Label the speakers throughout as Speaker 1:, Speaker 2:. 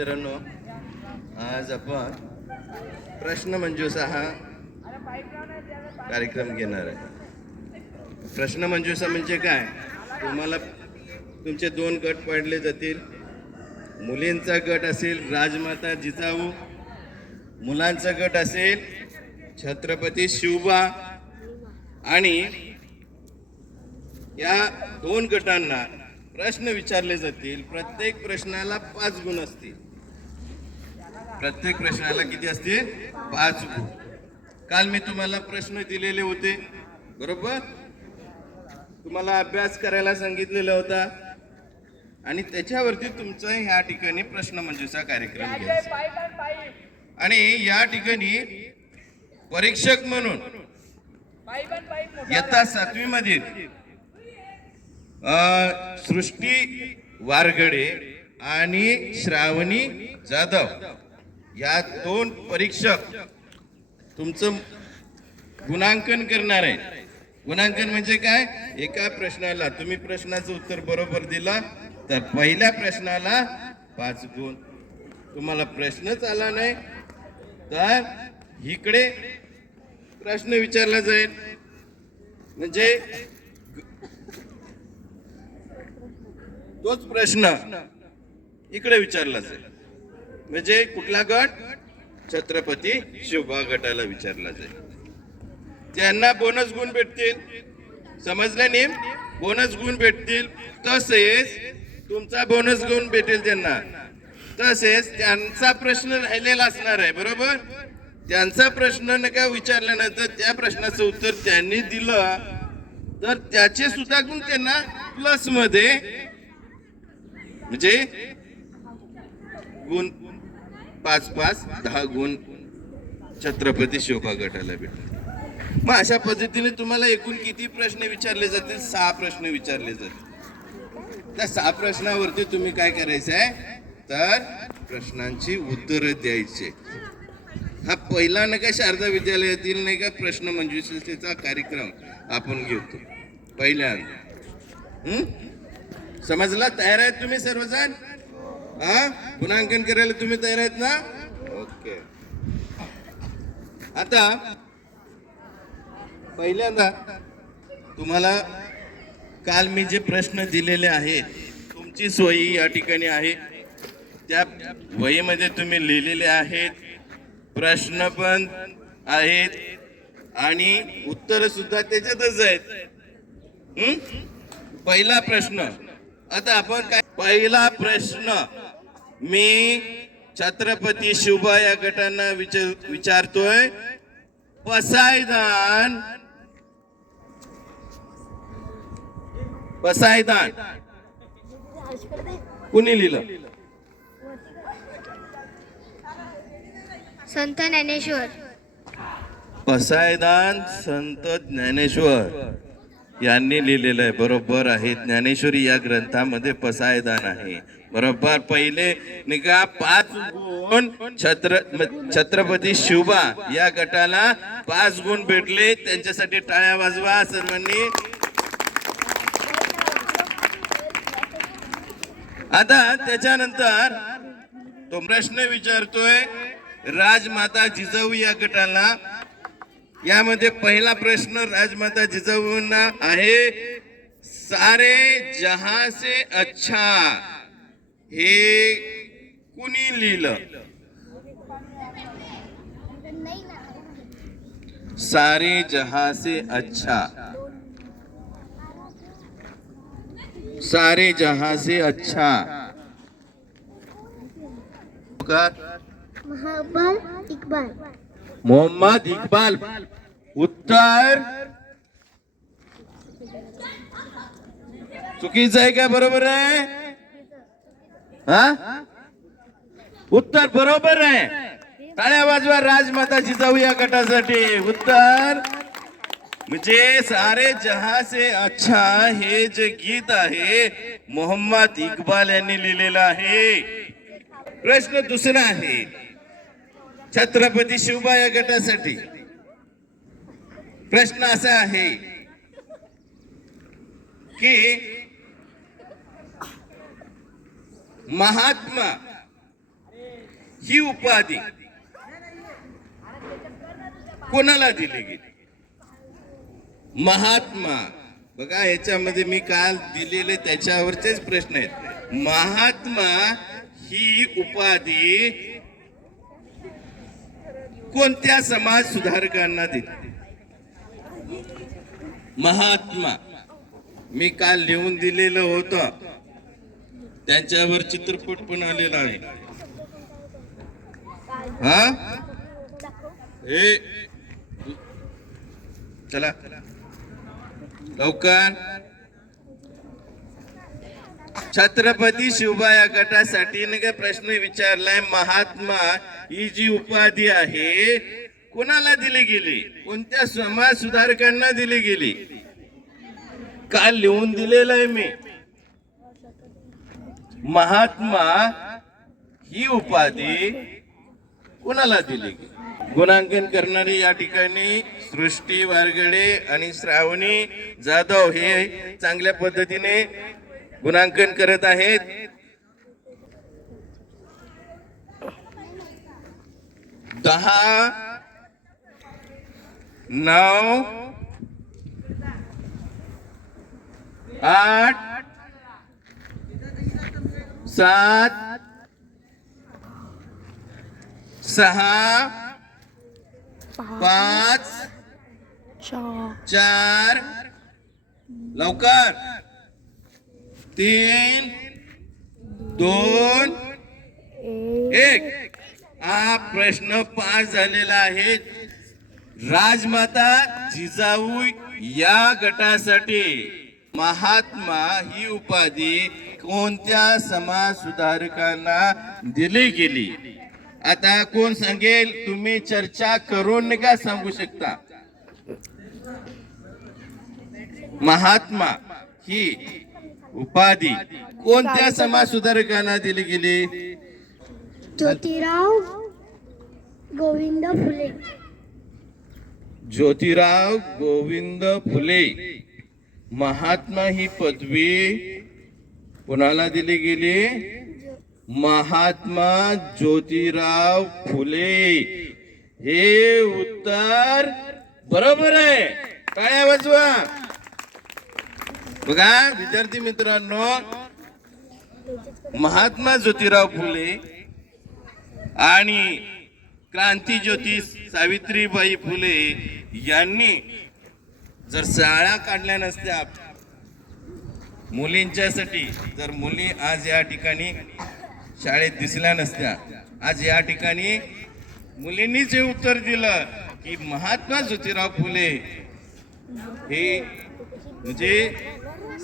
Speaker 1: मित्रांनो आज आपण प्रश्न मंजुषा हा कार्यक्रम घेणार आहे. प्रश्न मंजुषा म्हणजे काय? तुम्हाला तुमचे दोन गट पडले जातील. मुलींचा गट असेल राजमाता जिजाऊ. मुलांचा गट असेल छत्रपती शिवबा. आणि या दोन गटांना प्रश्न विचारले जातील. प्रत्येक प्रश्नाला पाच गुण असतील. प्रत्येक प्रश्नाला किती असतील पाच गुण काल मी तुम्हाला प्रश्न दिलेले होते. बरोबर? तुम्हाला अभ्यास करायला सांगितलेला होता. आणि त्याच्यावरती तुमचा ह्या ठिकाणी प्रश्न मंजुषा कार्यक्रम घ्यायचा. आणि या ठिकाणी परीक्षक म्हणून इयत्ता सातवी मधील सृष्टी वारगडे आणि श्रावणी जाधव. या दोन परीक्षक तुमचं गुणांकन करणार आहे गुणांकन म्हणजे काय? एका प्रश्नाला तुम्ही प्रश्नाचं उत्तर बरोबर दिला तर पहिल्या प्रश्नाला पाच गुण. तुम्हाला प्रश्नच आला नाही तर इकडे प्रश्न विचारला जाईल. म्हणजे तोच प्रश्न इकडे विचारला जाईल. म्हणजे कुठला गट? छत्रपती शिवबा गटाला विचारला जाईल. त्यांना बोनस गुण भेटतील. समजले नेम? बोनस गुण भेटतील. तसेच तुमचा बोनस गुण भेटेल त्यांना. तसेच त्यांचा प्रश्न राहिलेला असणार आहे बरोबर? त्यांचा प्रश्न न का विचारल्यानंतर त्या प्रश्नाचं उत्तर त्यांनी दिलं. तर त्याचे सुद्धा गुण त्यांना प्लसमध्ये म्हणजे गुण पाच पाच दहा गुण छत्रपती शोभा गटाला भेटले मग अशा पद्धतीने तुम्हाला एकूण किती प्रश्न विचारले जातील? सहा प्रश्न विचारले जातील. त्या सहा प्रश्नावरती तुम्ही काय करायचं आहे तर प्रश्नांची उत्तरं द्यायचे. हा पहिला नाही का शारदा विद्यालयातील नाही का प्रश्न मंजुषेचा कार्यक्रम आपण घेतो. पहिल्यांदा. समजला? तयार आहेत तुम्ही सर्वजण? हा? गुणांकन करायला तुम्ही तयार आहेत ना? ओके. आता पहिल्यांदा तुम्हाला काल मी जे प्रश्न दिलेले आहेत तुमची सोयी या ठिकाणी आहे. त्या वहीमध्ये तुम्ही लिहिलेले आहेत प्रश्न पण आहेत आणि उत्तर सुद्धा त्याच्यातच आहेत. पहिला प्रश्न. आता आपण काय पहिला प्रश्न. मी छत्रपती शिवबा या गटांना विचार विचारतोय. पसायदान. पसायदान. कुणी लिहिलं?
Speaker 2: संत ज्ञानेश्वर.
Speaker 1: पसायदान संत ज्ञानेश्वर. यांनी लिहिलेलं आहे बरोबर आहे. ज्ञानेश्वरी या ग्रंथामध्ये पसायदान आहे. बरोबर? पहिले निगा पाच गुण छत्र छत्रपती शिवबा या गटाला पाच गुण भेटले. त्यांच्यासाठी टाळ्या वाजवा सर्वांनी. आता त्याच्यानंतर तो प्रश्न विचारतोय राजमाता जिजाऊ या गटाला यामध्ये पहिला प्रश्न राजमाता जिजाऊंना आहे सारे जहा से अच्छा. हे कुणी लिहिलं? सारे जहा से अच्छा. सारे जहा से अच्छा.
Speaker 2: महाबल इकबाल.
Speaker 1: मोहम्मद इकबाल। उत्तर। चुकीचं आहे का? बरोबर आहे? हा? उत्तर बरोबर आहे. टाळ्या वाजवा राजमाताची जिजाऊ या गटासाठी. उत्तर. म्हणजे सारे जहा से अच्छा हे जे गीत आहे मोहम्मद इक्बाल यांनी लिहिलेलं आहे. प्रश्न दुसरा आहे. छत्रपती शिवबा या गटासाठी. प्रश्न असा आहे की महात्मा ही उपाधी कोणाला दिली गेली? महात्मा. बघा याच्यामध्ये मी काल दिलेले त्याच्यावरचेच प्रश्न आहेत. महात्मा ही उपाधी कोणत्या समाज सुधारकांना दिली महात्मा. मी काल लिहून दिलेलं होतं. त्यांच्यावर चित्रपट पण आलेला आहे. हा? हे. चला. लवकर. छत्रपती शिवबा या गटासाठी प्रश्न विचारलाय महात्मा ही जी उपाधी आहे कोणाला दिली गेली? कोणत्या समाज सुधारकांना दिली गेली? काल लिहून दिलेलं आहे मी. महात्मा ही उपाधी कोणाला दिली गेली? गुणांकन करणारे या ठिकाणी सृष्टी वारगडे आणि श्रावणी जाधव हे चांगल्या पद्धतीने गुणांकन करत आहेत. दहा नऊ आठ सात सहा पाच चार लवकर. तीन दोन एक. हा प्रश्न पास झालेला आहे. राजमाता जिजाऊ या गटासाठी महात्मा ही उपाधी कोणत्या समाज सुधारकांना दिली गेली? आता कोण सांगेल? तुम्ही चर्चा करून का सांगू शकता? महात्मा ही उपाधी. कोणत्या समाज सुधारकांना दिली गेली?
Speaker 2: ज्योतिराव गोविंद फुले.
Speaker 1: ज्योतिराव गोविंद फुले. महात्मा ही पदवी कोणाला दिली गेली? महात्मा ज्योतिराव फुले. हे उत्तर बरोबर आहे. टाळ्या वाजवा बघा विद्यार्थी मित्रांनो महात्मा ज्योतिराव फुले आणि क्रांती ज्योती सावित्रीबाई फुले यांनी जर शाळा काढल्या नसत्या मुलींच्यासाठी जर मुली आज या ठिकाणी शाळेत दिसल्या नसत्या आज या ठिकाणी मुलींनी जे उत्तर दिलं की महात्मा ज्योतिराव फुले हे म्हणजे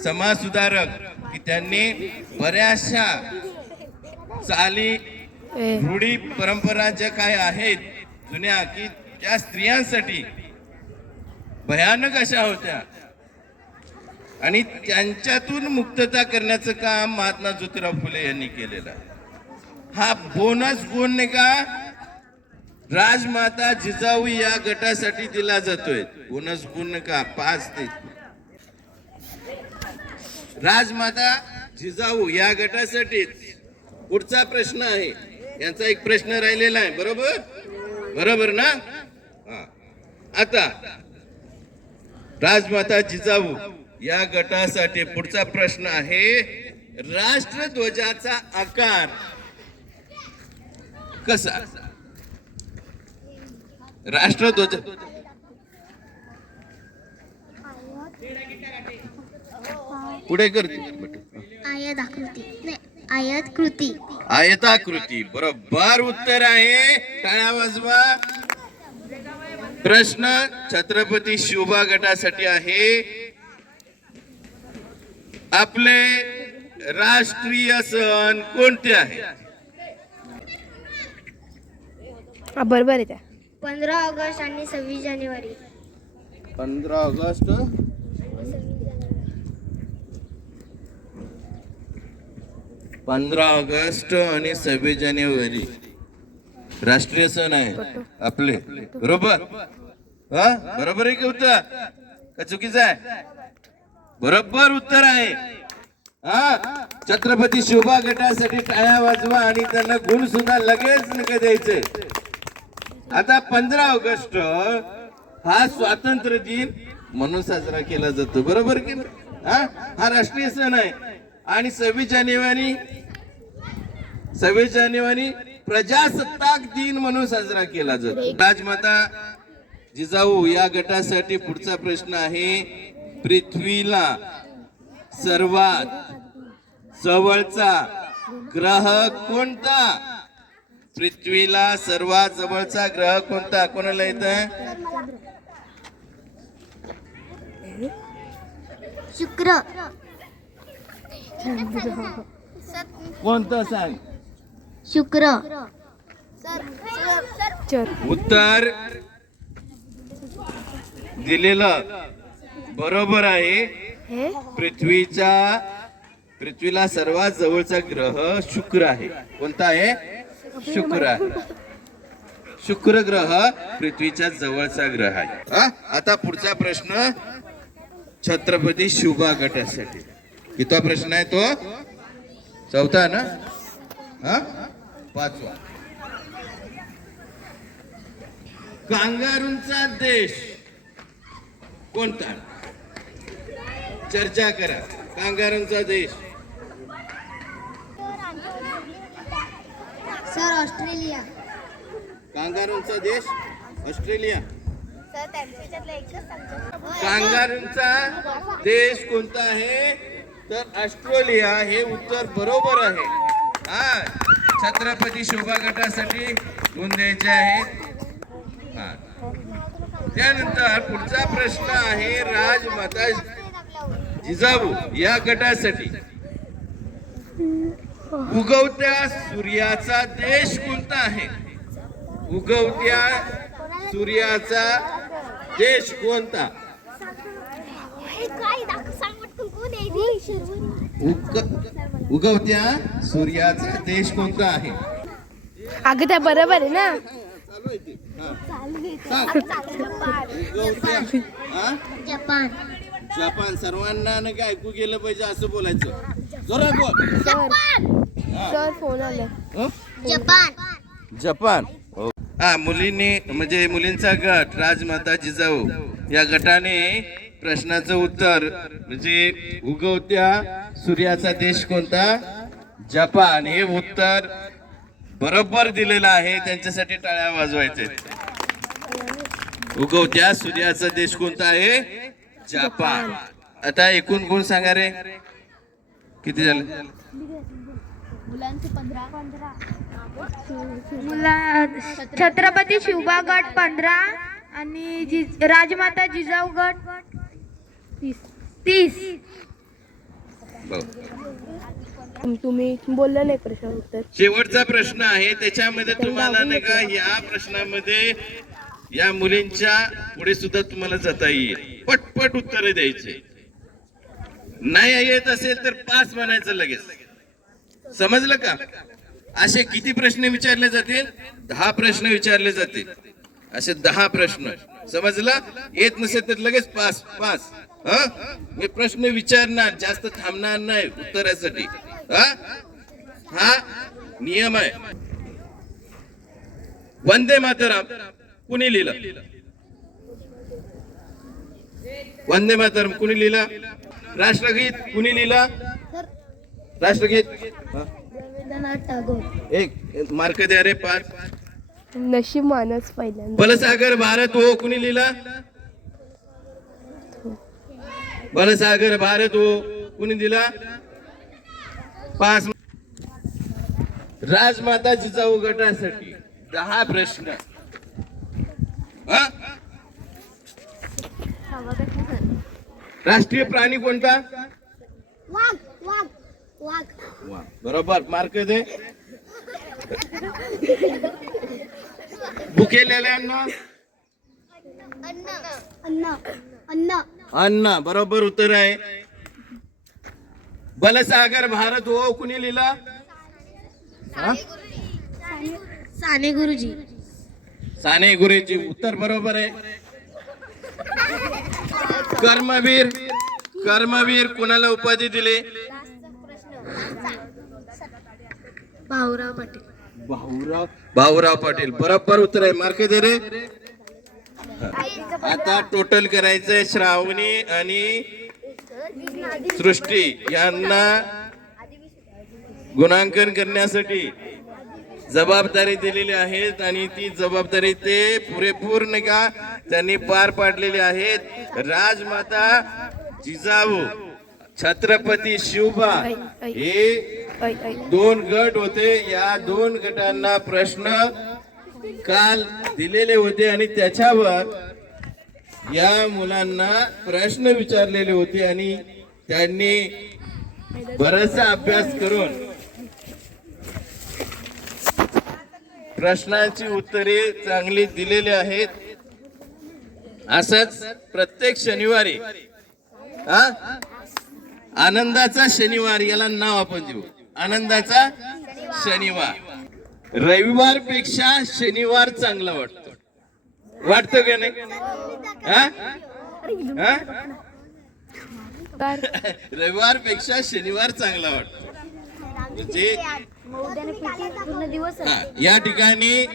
Speaker 1: समाज सुधारक की त्यांनी बऱ्याचशा चाली रूढी परंपरा ज्या काय आहेत जुन्या की त्या स्त्रियांसाठी भयानक अशा होत्या. आणि त्यांच्यातून मुक्तता करण्याचं काम महात्मा ज्योतिराव फुले यांनी केलेलं आहे. हा बोनस गुण नाही का? राजमाता जिजाऊ या गटासाठी दिला जातोय. बोनस गुण का? पाच ते राजमाता जिजाऊ या गटासाठी पुढचा प्रश्न आहे. यांचा एक प्रश्न राहिलेला आहे. बरोबर? बरोबर ना? हा. आता राजमाता जिजाऊ या गटासाठी पुढचा प्रश्न आहे. राष्ट्रध्वजाचा आकार कसा? राष्ट्रध्वज पुढे करते?
Speaker 2: आयत आकृती. नाही आयत कृती.
Speaker 1: आयताकृती बरोबर उत्तर आहे. टाळ्या वाजवा. प्रश्न छत्रपती शिवबा गटासाठी आहे. आपले राष्ट्रीय सण कोणते आहेत
Speaker 3: हा बरोबर आहे त्या.
Speaker 2: पंधरा ऑगस्ट आणि सव्वीस जानेवारी.
Speaker 1: पंधरा ऑगस्ट पंधरा ऑगस्ट आणि सव्वीस जानेवारी. राष्ट्रीय सण आहे. आपले. बरोबर? हा? बरोबर आहे की उत्तर? का चुकीचं आहे? बरोबर उत्तर आहे. हा? छत्रपती शोभा गटासाठी टाळ्या वाजवा आणि त्यांना गुण सुद्धा लगेच नका द्यायचे. आता पंधरा ऑगस्ट हा स्वातंत्र्य दिन म्हणून साजरा केला जातो. बरोबर की हा? हा राष्ट्रीय सण आहे. आणि सव्वीस जानेवारी सव्वीस जानेवारी प्रजासत्ताक दिन म्हणून साजरा केला जातो. राजमाता जिजाऊ या गटासाठी पुढचा प्रश्न आहे पृथ्वीला सर्वात जवळचा ग्रह कोणता? पृथ्वीला सर्वात जवळचा ग्रह कोणता? कोणाला येत
Speaker 2: शुक्र.
Speaker 1: कोणतं सांग
Speaker 2: शुक्र.
Speaker 1: उत्तर. दिलेलं. बरोबर आहे.
Speaker 3: हे?
Speaker 1: पृथ्वीचा पृथ्वीला सर्वात जवळचा ग्रह शुक्र आहे. कोणता आहे? शुक्र आहे. शुक्र ग्रह पृथ्वीच्या जवळचा ग्रह आहे. हा? आता पुढचा प्रश्न. छत्रपती शुभा गटासाठी कितवा प्रश्न आहे तो. चौथा ना? हा? पाचवा. कांगारूंचा देश कोणता? चर्चा करा. कांगारूंचा देश.
Speaker 2: Sir Australia.
Speaker 1: कांगारूंचा देश? ऑस्ट्रेलिया. कांगारूंचा देश कोणता आहे? तर ऑस्ट्रेलिया हे उत्तर बरोबर आहे. हा छत्रपती शोभा गटासाठी दोन द्यायचे आहेत. हा. त्यानंतर पुढचा प्रश्न आहे राजमाता जिजाऊ या गटासाठी. उगवत्या सूर्याचा देश कोणता आहे? उगवत्या सूर्याचा देश कोणता? उग- उगवत्या सूर्याचा देश कोणता आहे?
Speaker 3: अगं त्या बरोबर आहे ना.
Speaker 1: चालू आहे ते. हा. उगवत्या. हा?
Speaker 2: जपान.
Speaker 1: जपान. सर्वांना ना काय ऐकू गेलं पाहिजे असं बोलायचं. जोरात बोल
Speaker 3: सर फोन
Speaker 1: हं?
Speaker 2: जपान.
Speaker 1: जपान. हा मुलींनी म्हणजे मुलींचा गट राजमाता जिजाऊ या गटाने प्रश्नाचं उत्तर म्हणजे उगवत्या सूर्याचा देश कोणता? जपान. हे उत्तर बरोबर दिलेलं आहे. त्यांच्यासाठी टाळ्या वाजवायचे. उगवत्या सूर्याचा देश कोणता आहे? जपान. आता एकूण गुण सांगा रे? किती झाले?
Speaker 4: मुला छत्रपती शिवबा गट पंधरा आणि जि राजमाता जिजाऊ गट तीस.
Speaker 3: तुम्ही बोललं नाही प्रश्न उत्तर.
Speaker 1: शेवटचा प्रश्न आहे. त्याच्यामध्ये तुम्हाला नाही का या प्रश्नामध्ये या मुलींच्या पुढे सुद्धा तुम्हाला जाता येईल. पटपट उत्तरे द्यायचे. नाही येत असेल तर पास म्हणायचं लगेच. समजलं का? असे किती प्रश्न विचारले जातील? दहा प्रश्न विचारले जातील. असे दहा प्रश्न. समजलं? येत नसेल तर लगेच पास पास. मी प्रश्न विचारणार जास्त थांबणार नाही उत्तरासाठी. हा? हा? नियम आहे. वंदे मातरम. कुणी लिहिलं? वंदे मातरम कुणी लिहिलं? राष्ट्रगीत कुणी लिहिलं? राष्ट्रगीत? एक मार्क द्या रे पाच.
Speaker 3: नशीब मानच पहिल्यांदा.
Speaker 1: बलसागर भारत हो कुणी लिहिला? बलसागर भारत हो. कुणी दिला? पाच राजमाता जिजाऊ गटासाठी दहा प्रश्न. हा? राष्ट्रीय प्राणी कोणता?
Speaker 2: वाघ वाघ वाघ.
Speaker 1: वा, बरोबर मार्क दे. भुकेलेल्यांना?
Speaker 2: अन्न अन्न अन्न
Speaker 1: अन्न. बरोबर उत्तर आहे. बलसागर भारत हो कुणी लिहिला?
Speaker 2: साने गुरुजी.
Speaker 1: साने गुरेजी उत्तर बरोबर आहे. कर्मवीर कर्मवीर कुणाला उपाधी दिली?
Speaker 2: भाऊराव पाटील.
Speaker 1: भाऊराव भाऊराव पाटील बरोबर उत्तर आहे. मार्क दे रे. आता टोटल करायचंय श्रावणी आणि सृष्टी. यांना गुणांकन करण्यासाठी जबाबदारी दिलेली आहेत आणि ती जबाबदारी ते पुरेपूर नाही का? त्यांनी पार पाडलेली आहेत. राजमाता जिजाऊ छत्रपती शिवबा हे दोन गट होते. या दोन गटांना प्रश्न काल दिलेले होते आणि त्याच्यावर या मुलांना प्रश्न विचारलेले होते आणि त्यांनी बराचसा अभ्यास करून प्रश्नांची उत्तरे चांगली दिलेली आहेत. असंच प्रत्येक शनिवारी हा? आनंदाचा शनिवार याला नाव आपण देऊ. आनंदाचा शनिवार. रविवारपेक्षा शनिवार चांगला वाटतो. वाटतं का नाही? रविवारपेक्षा शनिवार चांगला वाटतो. म्हणजे या ठिकाणी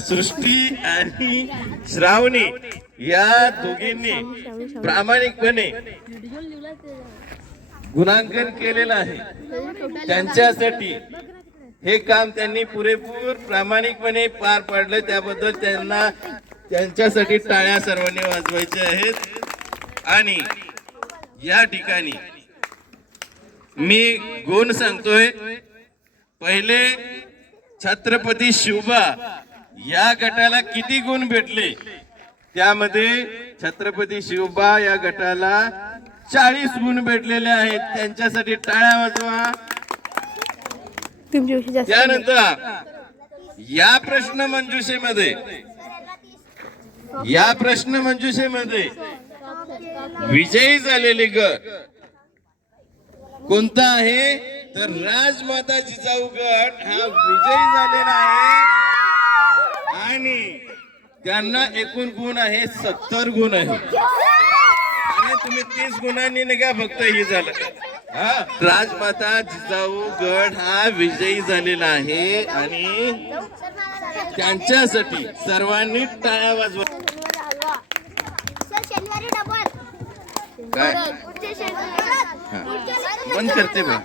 Speaker 1: सृष्टी आणि श्रावणी या दोघींनी प्रामाणिकपणे गुणांकन केलेलं आहे. त्यांच्यासाठी हे काम त्यांनी पुरेपूर प्रामाणिकपणे पार पाडलं. त्याबद्दल त्यांना त्यांच्यासाठी टाळ्या सर्वांनी वाजवायच्या आहेत. आणि या ठिकाणी मी गुण सांगतोय. पहिले छत्रपती शिवबा या गटाला किती गुण भेटले? त्यामध्ये छत्रपती शिवबा या गटाला चाळीस गुण भेटलेले आहेत. त्यांच्यासाठी टाळ्या वाजवा. त्यानंतर या प्रश्न मंजुषेमध्ये या प्रश्न मंजुषेमध्ये विजयी झालेले गट कोणता आहे? तर राजमाता जिजाऊ गट हा विजयी झालेला आहे. आणि त्यांना एकूण गुण आहे सत्तर गुण आहे. अरे तुम्ही तीस गुणांनी नाही का फक्त हे झालं. हा. राजमाता जिजाऊ गड हा विजयी झालेला आहे आणि त्यांच्यासाठी सर्वांनी टाळ्या वाजवा.
Speaker 2: शनिवारी डबल.
Speaker 1: काय? बंद करते बा